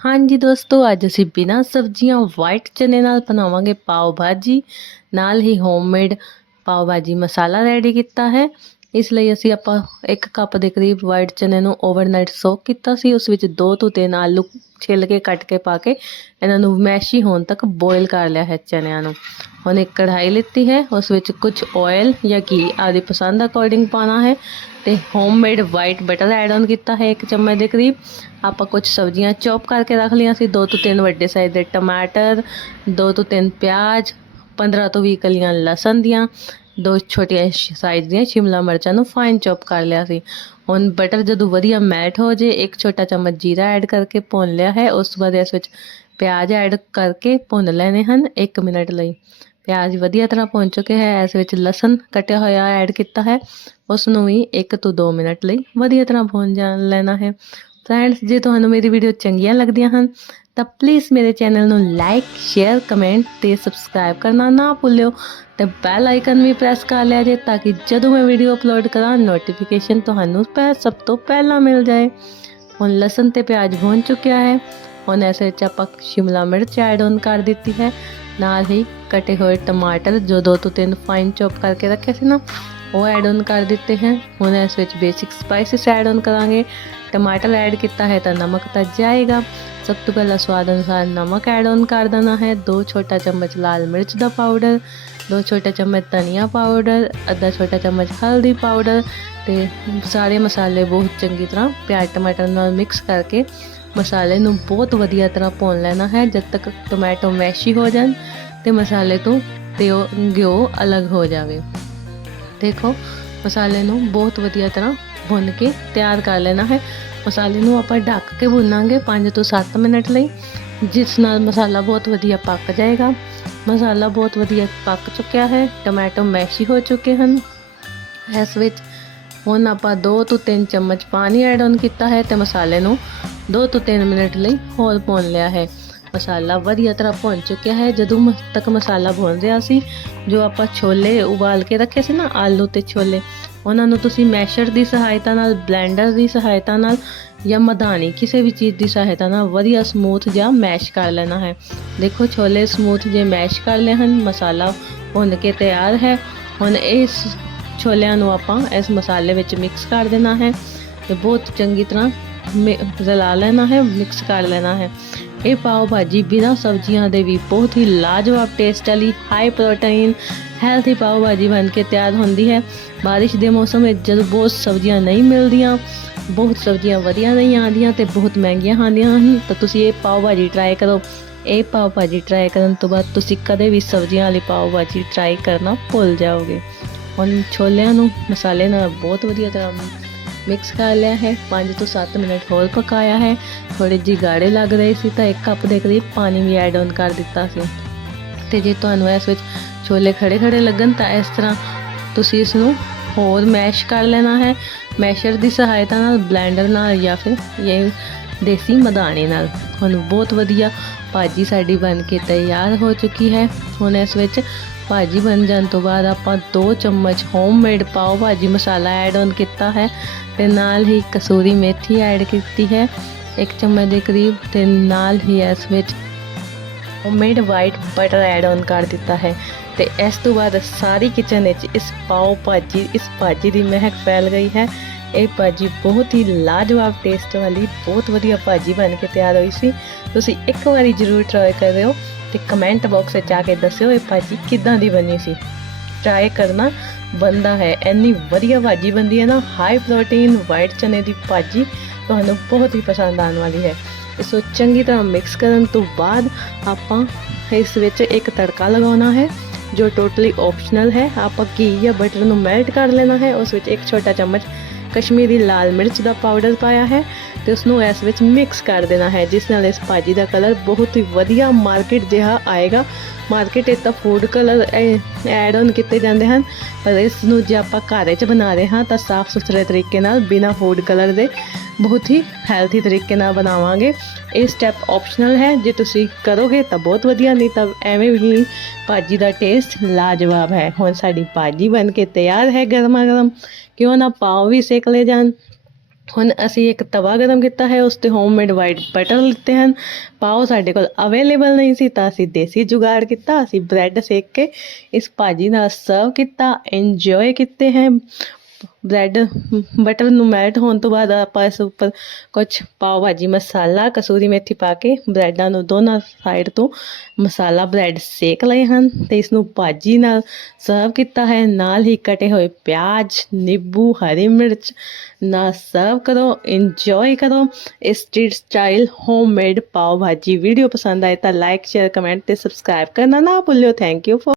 ਹਾਂਜੀ ਦੋਸਤੋ, ਅੱਜ ਅਸੀਂ ਬਿਨਾਂ ਸਬਜ਼ੀਆਂ ਵਾਈਟ ਚਨੇ ਨਾਲ ਬਣਾਵਾਂਗੇ ਪਾਓ ਭਾਜੀ। ਨਾਲ ਹੀ ਹੋਮਮੇਡ ਪਾਓ ਭਾਜੀ ਮਸਾਲਾ ਰੈਡੀ ਕੀਤਾ ਹੈ। ਇਸ ਲਈ ਅਸੀਂ ਆਪਾਂ ਇੱਕ ਕੱਪ ਦੇ ਕਰੀਬ ਵਾਈਟ ਚਨੇ ਨੂੰ ਓਵਰਨਾਈਟ ਸੋਕ ਕੀਤਾ ਸੀ। ਉਸ ਵਿੱਚ ਦੋ ਤੋਂ ਤਿੰਨ ਆਲੂ ਛਿੱਲ ਕੇ, ਕੱਟ ਕੇ ਪਾ ਕੇ ਇਹਨਾਂ ਨੂੰ ਮੈਸ਼ੀ ਹੋਣ ਤੱਕ ਬੋਇਲ ਕਰ ਲਿਆ ਹੈ ਚਨਿਆਂ ਨੂੰ। ਹੁਣ ਇੱਕ ਕੜਾਈ ਲਿੱਤੀ ਹੈ। ਉਸ ਵਿੱਚ ਕੁਝ ਆਇਲ ਜਾਂ ਘੀ ਆਦਿ ਪਸੰਦ ਅਕੋਰਡਿੰਗ ਪਾਣਾ ਹੈ। ਤੇ homemade white butter add on ਕੀਤਾ ਹੈ ਇੱਕ ਚਮਚ ਦੇ ਕਰੀਬ। ਆਪਾਂ ਕੁਝ ਸਬਜ਼ੀਆਂ ਚੌਪ ਕਰਕੇ ਰੱਖ ਲਈਆਂ ਸੀ, ਦੋ ਤੋਂ ਤਿੰਨ ਵੱਡੇ ਸਾਈਜ਼ ਦੇ ਟਮਾਟਰ, ਦੋ ਤੋਂ ਤਿੰਨ ਪਿਆਜ਼ 15 ਤੋਂ 20 ਕਲੀਆਂ ਲਸਣ ਦੀਆਂ, ਦੋ ਛੋਟੀਆਂ ਸਾਈਜ਼ ਦੀਆਂ ਸ਼ਿਮਲਾ ਮਿਰਚਾਂ ਨੂੰ ਫਾਈਨ ਚੌਪ ਕਰ ਲਿਆ ਸੀ। ਹੁਣ ਬਟਰ ਜਦੋਂ ਵਧੀਆ ਮੈਲਟ ਹੋ ਜੇ, ਇੱਕ ਛੋਟਾ ਚਮਚ ਜੀਰਾ ਐਡ ਕਰਕੇ ਭੁੰਨ ਲਿਆ ਹੈ, ਉਸ ਤੋਂ ਬਾਅਦ ਇਸ ਵਿੱਚ ਪਿਆਜ਼ ਐਡ ਕਰਕੇ ਭੁੰਨ ਲੈਣੇ ਹਨ 1 ਮਿੰਟ ਲਈ। ਪਿਆਜ਼ ਵਧੀਆ ਤਰ੍ਹਾਂ ਭੁੰਨ ਚੁੱਕੇ ਹੈ, ਇਸ ਵਿੱਚ ਲਸਣ ਕੱਟਿਆ ਹੋਇਆ ਐਡ ਕੀਤਾ ਹੈ। ਉਸ ਨੂੰ ਵੀ 1 ਤੋਂ 2 ਮਿੰਟ ਲਈ ਵਧੀਆ ਤਰ੍ਹਾਂ ਭੁੰਨ ਜਾਣ ਲੈਣਾ ਹੈ। ਫਰੈਂਡਸ ਜੇ ਤੁਹਾਨੂੰ ਮੇਰੀ ਵੀਡੀਓ ਚੰਗੀਆਂ ਲੱਗਦੀਆਂ ਹਨ, ਤਾਂ ਪਲੀਜ਼ ਮੇਰੇ ਚੈਨਲ ਨੂੰ ਲਾਈਕ ਸ਼ੇਅਰ ਕਮੈਂਟ ਤੇ ਸਬਸਕ੍ਰਾਈਬ ਕਰਨਾ ਨਾ ਭੁੱਲਿਓ ਤੇ ਬੈਲ ਆਈਕਨ ਵੀ ਪ੍ਰੈਸ ਕਰ ਲਿਆ ਜੇ ਤਾਂ ਕਿ ਜਦੋਂ ਮੈਂ ਵੀਡੀਓ ਅਪਲੋਡ ਕਰਾਂ ਨੋਟੀਫਿਕੇਸ਼ਨ ਤੁਹਾਨੂੰ ਪਹਿ, ਸਭ ਤੋਂ ਪਹਿਲਾਂ ਮਿਲ ਜਾਏ। ਹੁਣ ਲਸਣ ਤੇ ਪਿਆਜ਼ ਭੁੰਨ ਚੁੱਕਿਆ ਹੈ। ਹੁਣ ਇਸ ਵਿੱਚ ਆਪਾਂ ਸ਼ਿਮਲਾ ਮਿਰਚ ਐਡ ਔਨ ਕਰ ਦਿੱਤੀ ਹੈ। ਨਾਲ ਹੀ ਕਟੇ ਹੋਏ ਟਮਾਟਰ ਜੋ ਦੋ ਤੋਂ ਤਿੰਨ ਫਾਈਨ ਚੌਪ ਕਰਕੇ ਰੱਖੇ ਸੀ ਨਾ ਉਹ ਐਡ ਔਨ ਕਰ ਦਿੱਤੇ ਹਨ ਹੁਣ ਇਸ ਵਿੱਚ ਬੇਸਿਕ ਸਪਾਈਸਿਸ ਐਡ ਔਨ ਕਰਾਂਗੇ। ਟਮਾਟਰ ਐਡ ਕੀਤਾ ਹੈ ਤਾਂ ਨਮਕ ਤਾਂ ਜਾਏਗਾ। ਸਭ ਤੋਂ ਪਹਿਲਾਂ ਸਵਾਦ ਅਨੁਸਾਰ ਨਮਕ ਐਡ ਔਨ ਕਰ ਦੇਣਾ ਹੈ। ਦੋ ਛੋਟਾ ਚਮਚ ਲਾਲ ਮਿਰਚ ਦਾ ਪਾਊਡਰ ਦੋ ਛੋਟਾ ਚਮਚ ਧਨੀਆ ਪਾਊਡਰ ਅੱਧਾ ਛੋਟਾ ਚਮਚ ਹਲਦੀ ਪਾਊਡਰ ਤੇ ਸਾਰੇ ਮਸਾਲੇ ਬਹੁਤ ਚੰਗੀ ਤਰ੍ਹਾਂ ਪਿਆਜ਼ ਟਮਾਟਰ ਨਾਲ ਮਿਕਸ ਕਰਕੇ ਮਸਾਲੇ ਨੂੰ ਬਹੁਤ ਵਧੀਆ ਤਰ੍ਹਾਂ ਭੁੰਨ ਲੈਣਾ ਹੈ। ਜਦ ਤੱਕ ਟੋਮੈਟੋ ਮੈਸ਼ੀ ਹੋ ਜਾਣ ਤੇ ਮਸਾਲੇ ਤੋਂ ਤੇ ਉਹ ਘਿਓ ਅਲੱਗ ਹੋ ਜਾਵੇ। ਦੇਖੋ, ਮਸਾਲੇ ਨੂੰ ਬਹੁਤ ਵਧੀਆ ਤਰ੍ਹਾਂ ਭੁੰਨ ਕੇ ਤਿਆਰ ਕਰ ਲੈਣਾ ਹੈ। ਮਸਾਲੇ ਨੂੰ ਆਪਾਂ ਢੱਕ ਕੇ ਭੁੰਨਾਂਗੇ 5 ਤੋਂ 7 ਮਿੰਟ ਲਈ, ਜਿਸ ਨਾਲ ਮਸਾਲਾ ਬਹੁਤ ਵਧੀਆ ਪੱਕ ਜਾਏਗਾ। ਮਸਾਲਾ ਬਹੁਤ ਵਧੀਆ ਪੱਕ ਚੁੱਕਿਆ ਹੈ, ਟੋਮੈਟੋ ਮੈਸ਼ੀ ਹੋ ਚੁੱਕੇ ਹਨ। ਇਸ ਵਿੱਚ ਹੁਣ ਆਪਾਂ 2 ਤੋਂ 3 ਚਮਚ ਪਾਣੀ ਐਡ ਆਨ ਕੀਤਾ ਹੈ ਤੇ ਮਸਾਲੇ ਨੂੰ 2 ਤੋਂ 3 ਮਿੰਟ ਲਈ ਹੋਰ ਭੁੰਨ ਲਿਆ ਹੈ। ਮਸਾਲਾ ਵਧੀਆ ਤਰ੍ਹਾਂ ਭੁੰਨ ਚੁੱਕਿਆ ਹੈ। ਜਦੋਂ ਤੱਕ ਮਸਾਲਾ ਭੁੰਨ ਰਿਹਾ ਸੀ, ਜੋ ਆਪਾਂ ਛੋਲੇ ਉਬਾਲ ਕੇ ਰੱਖੇ ਸੀ ਨਾ, ਆਲੂ ਤੇ ਛੋਲੇ, ਉਹਨਾਂ ਨੂੰ ਤੁਸੀਂ ਮੈਸ਼ਰ ਦੀ ਸਹਾਇਤਾ ਨਾਲ, ਬਲੈਂਡਰ ਦੀ ਸਹਾਇਤਾ ਨਾਲ ਜਾਂ ਮਧਾਣੀ ਕਿਸੇ ਵੀ ਚੀਜ਼ ਦੀ ਸਹਾਇਤਾ ਨਾਲ ਵਧੀਆ ਸਮੂਥ ਜਾਂ ਮੈਸ਼ ਕਰ ਲੈਣਾ ਹੈ। ਦੇਖੋ, ਛੋਲੇ ਸਮੂਥ ਜੇ ਮੈਸ਼ ਕਰ ਲਏ ਹਨ, ਮਸਾਲਾ ਭੁੰਨ ਕੇ ਤਿਆਰ ਹੈ। ਹੁਣ ਇਸ ਛੋਲਿਆਂ ਨੂੰ ਆਪਾਂ ਇਸ ਮਸਾਲੇ ਵਿੱਚ ਮਿਕਸ ਕਰ ਦੇਣਾ ਹੈ ਤੇ ਬਹੁਤ ਚੰਗੀ ਤਰ੍ਹਾਂ ਰਲਾ ਲੈਣਾ ਹੈ ਮਿਕਸ ਕਰ ਲੈਣਾ ਹੈ। ਇਹ ਪਾਓ ਭਾਜੀ ਬਿਨਾਂ ਸਬਜ਼ੀਆਂ ਦੇ ਵੀ ਬਹੁਤ ਹੀ ਲਾਜਵਾਬ ਟੇਸਟ ਵਾਲੀ high protein healthy pav bhaji ਬਣ ਕੇ ਤਿਆਰ ਹੁੰਦੀ ਹੈ। ਬਾਰਿਸ਼ ਦੇ ਮੌਸਮ ਵਿੱਚ ਜਦੋਂ ਬਹੁਤ ਸਬਜ਼ੀਆਂ ਨਹੀਂ ਮਿਲਦੀਆਂ, ਬਹੁਤ ਸਬਜ਼ੀਆਂ ਵਧੀਆ ਨਹੀਂ ਆਉਂਦੀਆਂ ਤੇ ਬਹੁਤ ਮਹਿੰਗੀਆਂ ਆਉਂਦੀਆਂ ਹਨ, ਤਾਂ ਤੁਸੀਂ ਇਹ ਪਾਓ ਭਾਜੀ ਟਰਾਈ ਕਰੋ। ਇਹ ਪਾਓ ਭਾਜੀ ਟਰਾਈ ਕਰਨ ਤੋਂ ਬਾਅਦ ਤੁਸੀਂ ਕਦੇ ਵੀ ਸਬਜ਼ੀਆਂ ਵਾਲੀ ਪਾਓ ਭਾਜੀ ਟਰਾਈ ਕਰਨਾ ਭੁੱਲ ਜਾਓਗੇ। ਹੁਣ ਛੋਲਿਆਂ ਨੂੰ ਮਸਾਲੇ ਨਾਲ ਬਹੁਤ ਵਧੀਆ ਤਰ੍ਹਾਂ ਮਿਕਸ ਕਰ ਲਿਆ ਹੈ। 5 ਤੋਂ 7 ਮਿੰਟ ਹੋਰ ਪਕਾਇਆ ਹੈ। ਥੋੜੇ ਜਿਹੀ ਗਾੜੇ ਲੱਗ ਰਹੇ ਸੀ ਤਾਂ ਇੱਕ ਕੱਪ ਦੇ ਕਰੀਬ ਪਾਣੀ ਵੀ ਐਡ ਆਨ ਕਰ ਦਿੱਤਾ ਸੀ। ਤੇ ਜੇ ਤੁਹਾਨੂੰ ਇਸ ਵਿੱਚ ਛੋਲੇ ਖੜੇ ਖੜੇ ਲੱਗਣ ਤਾਂ ਇਸ ਤਰ੍ਹਾਂ ਤੁਸੀਂ ਇਸ ਨੂੰ ਹੋਰ ਮੈਸ਼ ਕਰ ਲੈਣਾ ਹੈ। ਮੈਸ਼ਰ ਦੀ ਸਹਾਇਤਾ ਨਾਲ, ਬਲੈਂਡਰ ਨਾਲ ਜਾਂ ਫਿਰ ਇਹ ਦੇਸੀ ਮਧਾਣੀ ਨਾਲ। ਹੁਣ ਬਹੁਤ ਵਧੀਆ ਭਾਜੀ ਸਾਡੀ ਬਣ ਕੇ ਤਿਆਰ ਹੋ ਚੁੱਕੀ ਹੈ। ਹੁਣ ਇਸ ਵਿੱਚ ਭਾਜੀ ਬਣ ਜਾਣ ਤੋਂ ਬਾਅਦ ਆਪਾਂ 2 ਚਮਚ ਹੋਮਮੇਡ ਪਾਓ ਭਾਜੀ ਮਸਾਲਾ ਐਡ ਔਨ ਕੀਤਾ ਹੈ ਤੇ ਨਾਲ ਹੀ ਕਸੂਰੀ ਮੇਥੀ ਐਡ ਕੀਤੀ ਹੈ। ਇੱਕ ਚਮਚ ਦੇ ਕਰੀਬ ਤੇ ਨਾਲ ਹੀ ਇਸ ਵਿੱਚ homemade white butter add on ਕਰ ਦਿੱਤਾ ਹੈ। ਤੇ ਇਸ ਤੋਂ ਬਾਅਦ ਸਾਰੀ ਕਿਚਨ ਵਿੱਚ ਇਸ ਪਾਓ ਭਾਜੀ, ਇਸ ਭਾਜੀ ਦੀ ਮਹਿਕ ਫੈਲ ਗਈ ਹੈ। ਇਹ ਭਾਜੀ ਬਹੁਤ ਹੀ ਲਾਜਵਾਬ ਟੇਸਟ ਵਾਲੀ, ਬਹੁਤ ਵਧੀਆ ਭਾਜੀ ਬਣ ਕੇ ਤਿਆਰ ਹੋਈ ਸੀ। ਤੁਸੀਂ ਇੱਕ ਵਾਰੀ ਜ਼ਰੂਰ ਟਰਾਈ ਕਰਿਓ। ਤੇ ਕਮੈਂਟ ਬਾਕਸ ਵਿੱਚ ਆ ਕੇ ਦੱਸਿਓ ਇਹ ਭਾਜੀ ਕਿੱਦਾਂ ਦੀ ਬਣੀ ਸੀ। ਟਰਾਈ ਕਰਨਾ ਬੰਦਾ ਹੈ। ਇੰਨੀ ਵਧੀਆ ਭਾਜੀ ਬੰਦੀ ਹੈ ਨਾ ਹਾਈ ਪ੍ਰੋਟੀਨ ਵਾਈਟ ਚਨੇ ਦੀ ਭਾਜੀ ਤੁਹਾਨੂੰ ਬਹੁਤ ਹੀ ਪਸੰਦ ਆਉਣ ਵਾਲੀ ਹੈ। ਇਸ ਨੂੰ ਚੰਗੀ ਤਰ੍ਹਾਂ ਮਿਕਸ ਕਰਨ ਤੋਂ ਬਾਅਦ ਆਪਾਂ ਇਸ ਵਿੱਚ ਇੱਕ ਤੜਕਾ ਲਗਾਉਣਾ ਹੈ, ਜੋ ਟੋਟਲੀ ਆਪਸ਼ਨਲ ਹੈ। ਆਪਾਂ ਘੀ ਜਾਂ ਬਟਰ ਨੂੰ ਮੈਲਟ ਕਰ ਲੈਣਾ ਹੈ, ਉਸ ਵਿੱਚ ਇੱਕ ਛੋਟਾ ਚਮਚ ਕਸ਼ਮੀਰੀ ਲਾਲ ਮਿਰਚ ਦਾ ਪਾਊਡਰ ਪਾਇਆ ਹੈ ਤੇ ਉਸ ਨੂੰ ਇਸ ਵਿੱਚ ਮਿਕਸ ਕਰ ਦੇਣਾ ਹੈ, ਜਿਸ ਨਾਲ ਇਸ ਭਾਜੀ ਦਾ ਕਲਰ ਬਹੁਤ ਹੀ ਵਧੀਆ ਮਾਰਕੀਟ ਜਿਹਾ ਆਏਗਾ। ਮਾਰਕੀਟ ਵਿੱਚ ਤਾਂ ਫੂਡ ਕਲਰ ਐਡ ਆਨ ਕੀਤੇ ਜਾਂਦੇ ਹਨ, ਪਰ ਇਸ ਨੂੰ ਜੇ ਆਪਾਂ ਘਰ ਵਿੱਚ ਬਣਾ ਰਹੇ ਹਾਂ ਤਾਂ ਸਾਫ਼ ਸੁਥਰੇ ਤਰੀਕੇ ਨਾਲ ਬਿਨਾ ਫੂਡ ਕਲਰ ਦੇ ਬਹੁਤ ਹੀ ਹੈਲਥੀ ਤਰੀਕੇ ਨਾਲ ਬਣਾਵਾਂਗੇ। ਇਹ ਸਟੈਪ ਆਪਸ਼ਨਲ ਹੈ। ਜੇ ਤੁਸੀਂ ਕਰੋਗੇ ਤਾਂ ਬਹੁਤ ਵਧੀਆ, ਨਹੀਂ ਤਾਂ ਐਵੇਂ ਹੀ ਭਾਜੀ ਦਾ ਟੇਸਟ ਲਾਜਵਾਬ ਹੈ। ਹੁਣ ਸਾਡੀ ਭਾਜੀ ਬਣ ਕੇ ਤਿਆਰ ਹੈ ਗਰਮਾ ਗਰਮ। ਕਿਉਂ ਨਾ ਪਾਓ ਵੀ ਸੇਕ ਲੈ ਜਾਣ। ਹੁਣ ਅਸੀਂ ਇੱਕ ਤਵਾ ਗਰਮ ਕੀਤਾ ਹੈ, ਉਸ ਤੇ ਹੋਮਮੇਡ ਵਾਈਟ ਬਟਰ ਲਿੱਤੇ ਹਨ। ਪਾਓ, ਸਾਡੇ ਕੋਲ ਅਵੇਲੇਬਲ ਨਹੀਂ ਸੀ ਤਾਂ ਅਸੀਂ ਦੇਸੀ ਜੁਗਾੜ ਕੀਤਾ, ਅਸੀਂ ਬ੍ਰੈਡ ਸੇਕ ਕੇ ਇਸ ਭਾਜੀ ਨਾਲ ਸਰਵ ਕੀਤਾ ਇੰਜੋਏ ਕੀਤੇ ਹੈ। ਬ੍ਰੈਡ ਬਟਰ ਨੂੰ ਮੈਲਟ ਹੋਣ ਤੋਂ ਬਾਅਦ ਆਪਾਂ ਇਸ ਉੱਪਰ ਕੁਝ ਪਾਓ ਭਾਜੀ ਮਸਾਲਾ, ਕਸੂਰੀ ਮੇਥੀ ਪਾ ਕੇ ਬ੍ਰੈਡਾਂ ਨੂੰ ਦੋਨਾਂ ਸਾਈਡ ਤੋਂ ਮਸਾਲਾ ਬ੍ਰੈਡ ਸੇਕ ਲਏ ਹਨ ਤੇ ਇਸ ਨੂੰ ਭਾਜੀ ਨਾਲ ਸਰਵ ਕੀਤਾ ਹੈ। ਨਾਲ ਹੀ ਕਟੇ ਹੋਏ ਪਿਆਜ਼, ਨਿੰਬੂ, ਹਰੀ ਮਿਰਚ ਨਾਲ ਸਰਵ ਕਰੋ ਇੰਜੋਏ ਕਰੋ। ਇਸ ਸਟਰੀਟ ਸਟਾਈਲ ਹੋਮਮੇਡ ਪਾਓ ਭਾਜੀ। ਵੀਡੀਓ ਪਸੰਦ ਆਏ ਤਾਂ ਲਾਈਕ ਸ਼ੇਅਰ ਕਮੈਂਟ ਤੇ ਸਬਸਕ੍ਰਾਈਬ ਕਰਨਾ ਨਾ ਭੁੱਲਿਓ। Thank you for